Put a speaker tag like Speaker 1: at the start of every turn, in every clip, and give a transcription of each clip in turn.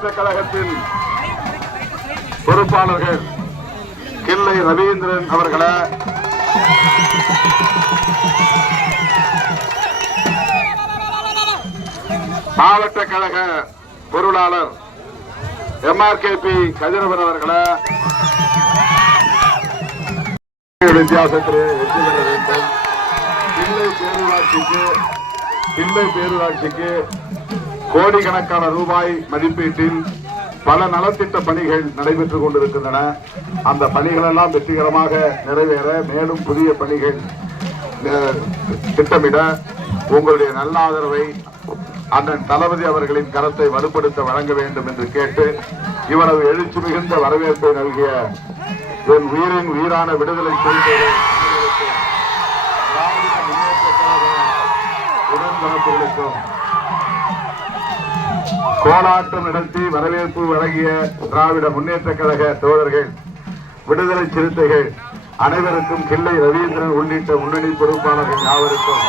Speaker 1: முன்னேற்ற கழகத்தின் பொறுப்பாளர்கள் கிள்ளை ரவீந்திரன் அவர்களை. மாவட்ட கழக பொருளாளர் எம்ஆர்கேபி கதிரவன் அவர்களை. வித்தியாசத்திலே வெற்றி பெற வேண்டும் கிள்ளை பேரூராட்சிக்கு கிள்ளை பேரூராட்சிக்கு கோடிக்கணக்கான ரூபாய் மதிப்பீட்டில் பல நலத்திட்ட பணிகள் நடைபெற்றுக் கொண்டிருக்கின்றன. அந்த பணிகள் எல்லாம் வெற்றிகரமாக நிறைவேற மேலும் புதிய பணிகள் திட்டமிட உங்களுடைய நல்ல ஆதரவை அண்ணன் தளபதி அவர்களின் கரத்தை வலுப்படுத்த வழங்க வேண்டும் என்று கேட்டு இவ்வளவு எழுச்சி மிகுந்த வரவேற்பை நல்கிய என் உயிரின் உயிரான விடுதலை சிறுத்தைகள் திராவிட கழக உடன்பிறப்புகளுக்கும் கோலாட்டம் நடத்தி வரவேற்பு வழங்கிய திராவிட முன்னேற்ற கழக தோழர்கள் விடுதலை சிறுத்தைகள் அனைவருக்கும் கிள்ளை ரவீந்திரன் உள்ளிட்ட முன்னணி பொறுப்பாளர்கள் யாவருக்கும்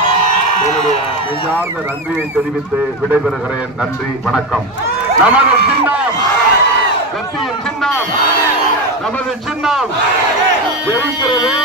Speaker 1: என்னுடைய நெஞ்சார்ந்த நன்றியை தெரிவித்து விடைபெறுகிறேன். நன்றி வணக்கம். நமது சின்னம் வெற்றியின் சின்னம் நமது சின்னம். ஜெயிக்கிறது.